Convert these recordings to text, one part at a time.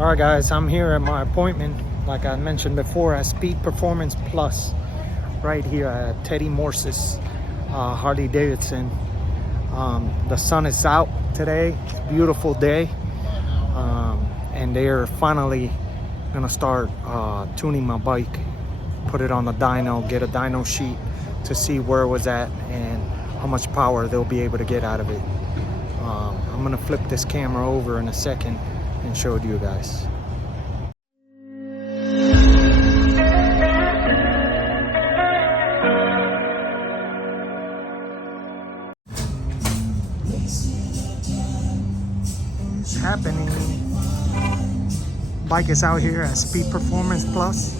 All right, guys, I'm here at my appointment, like I mentioned before, at Speed Performance Plus, right here at Teddy Morse's Harley Davidson. The sun is out today. It's a beautiful day, and they're finally gonna start tuning my bike, put it on the dyno, get a dyno sheet to see where it was at and how much power they'll be able to get out of it. I'm gonna flip this camera over in a second and show it to you guys. It's happening. Bike is out here at Speed Performance Plus,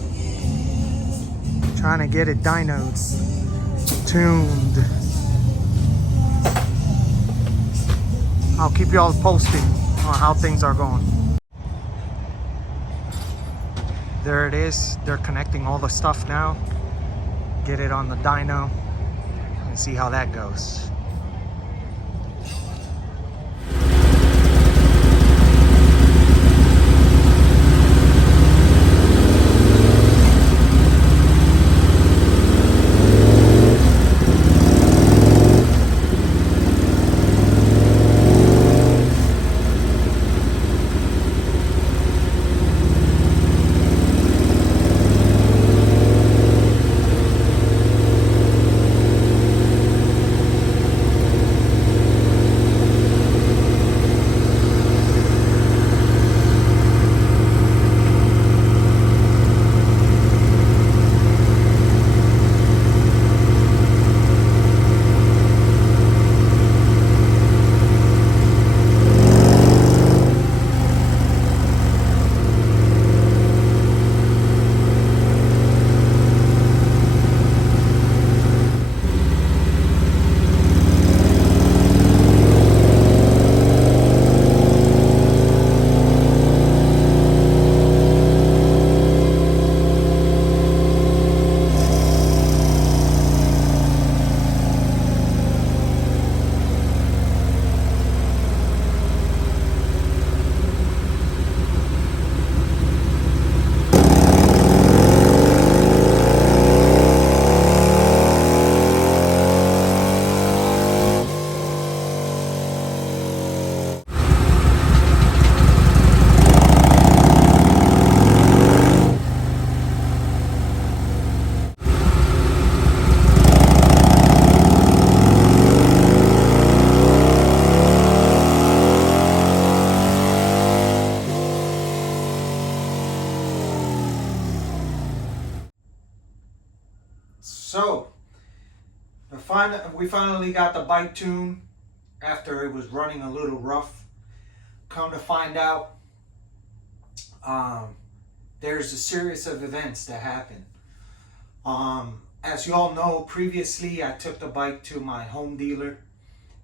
trying to get it dynoed, tuned. I'll keep y'all posted on how things are going. There it is. They're connecting all the stuff now. Get it on the dyno and see how that goes. So, we finally got the bike tuned after it was running a little rough. Come to find out, there's a series of events that happen. As you all know, previously I took the bike to my home dealer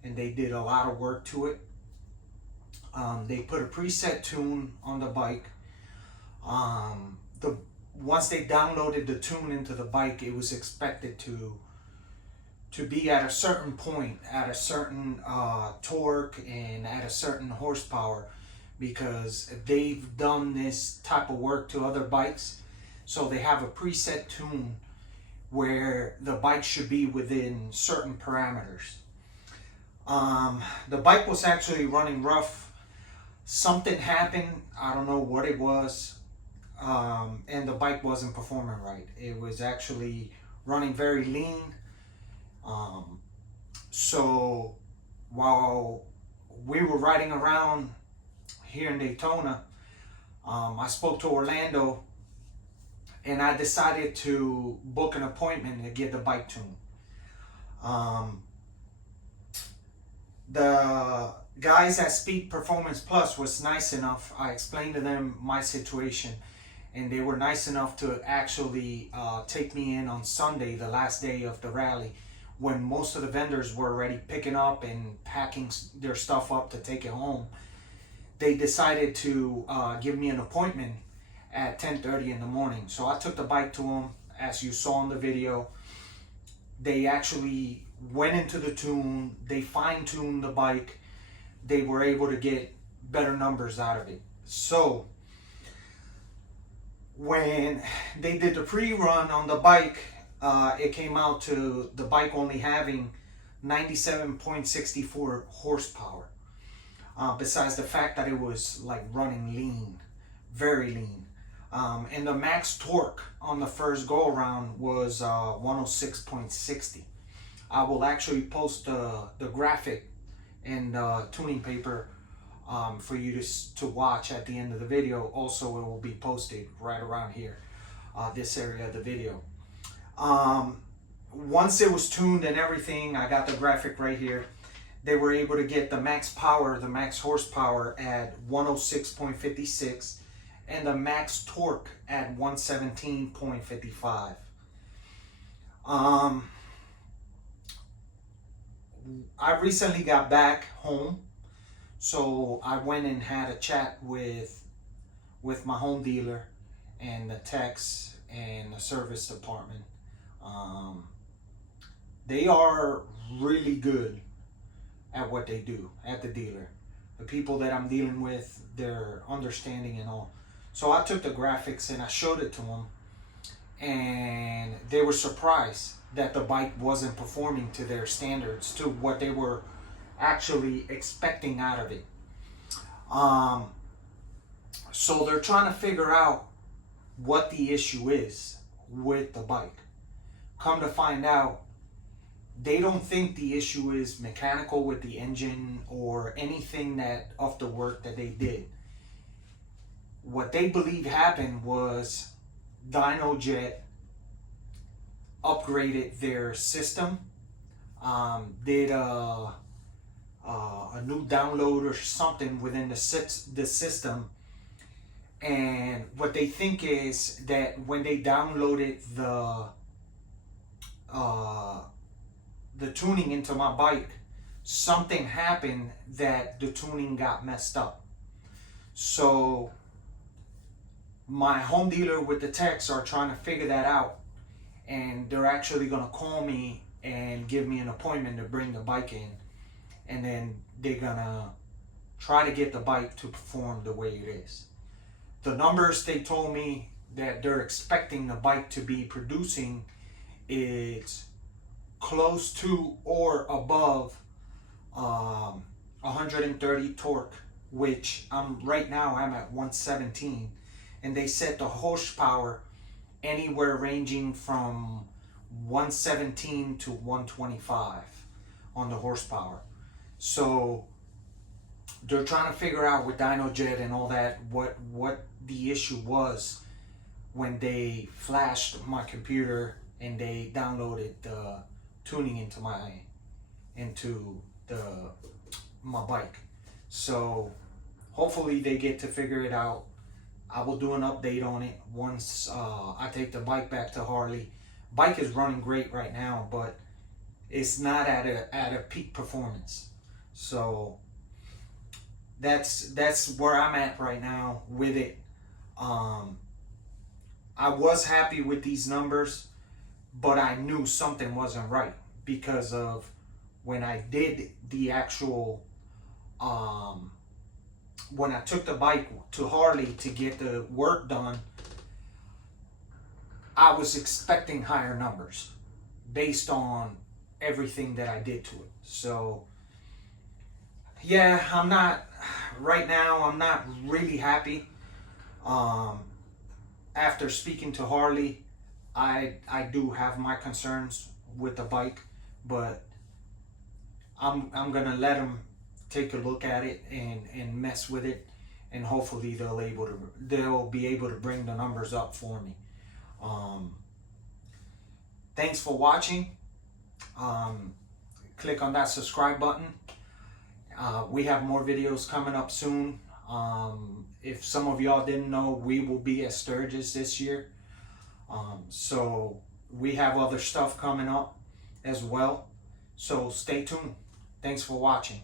and they did a lot of work to it. They put a preset tune on the bike. Once they downloaded the tune into the bike, it was expected to be at a certain point, at a certain torque and at a certain horsepower, because they've done this type of work to other bikes. So they have a preset tune where the bike should be within certain parameters. The bike was actually running rough. Something happened, I don't know what it was. And the bike wasn't performing right. It was actually running very lean. So while we were riding around here in Daytona, I spoke to Orlando and I decided to book an appointment to get the bike tuned. The guys at Speed Performance Plus was nice enough. I explained to them my situation, and they were nice enough to actually take me in on Sunday, the last day of the rally, when most of the vendors were already picking up and packing their stuff up to take it home. They decided to give me an appointment at 10:30 in the morning. So I took the bike to them, as you saw in the video. They actually went into the tune, they fine-tuned the bike, they were able to get better numbers out of it. So When they did the pre-run on the bike, it came out to the bike only having 97.64 horsepower. Besides the fact that it was like running lean, very lean. And the max torque on the first go around was 106.60. I will actually post the graphic and tuning paper for you to watch at the end of the video. Also, it will be posted right around here, this area of the video. Once it was tuned and everything, I got the graphic right here. They were able to get the max power, the max horsepower at 106.56 and the max torque at 117.55. I recently got back home, so I went and had a chat with my home dealer and the techs and the service department. They are really good at what they do at the dealer. The people that I'm dealing with, they're understanding and all. So I took the graphics and I showed it to them, and they were surprised that the bike wasn't performing to their standards, to what they were actually expecting out of it. So they're trying to figure out what the issue is with the bike. Come to find out, they don't think the issue is mechanical with the engine or anything that of the work that they did. What they believe happened was DynoJet upgraded their system, did a new download or something within the system, and what they think is that when they downloaded the tuning into my bike, something happened that the tuning got messed up. So my home dealer with the techs are trying to figure that out, and they're actually going to call me and give me an appointment to bring the bike in, and then they're going to try to get the bike to perform the way it is. The numbers they told me that they're expecting the bike to be producing is close to or above 130 torque, which right now I'm at 117, and they set the horsepower anywhere ranging from 117 to 125 on the horsepower. So they're trying to figure out with DynoJet and all that what the issue was when they flashed my computer and they downloaded the tuning into my bike. So hopefully they get to figure it out. I will do an update on it once I take the bike back to Harley. Bike is running great right now, but it's not at a peak performance. So that's where I'm at right now with it. I was happy with these numbers, but I knew something wasn't right because of when I did the actual when I took the bike to Harley to get the work done, I was expecting higher numbers based on everything that I did to it. So yeah, right now I'm not really happy. After speaking to Harley, I do have my concerns with the bike, but I'm gonna let them take a look at it and mess with it, and hopefully they'll be able to bring the numbers up for me. Thanks for watching. Click on that subscribe button. We have more videos coming up soon. If some of y'all didn't know, we will be at Sturgis this year. So we have other stuff coming up as well. So stay tuned. Thanks for watching.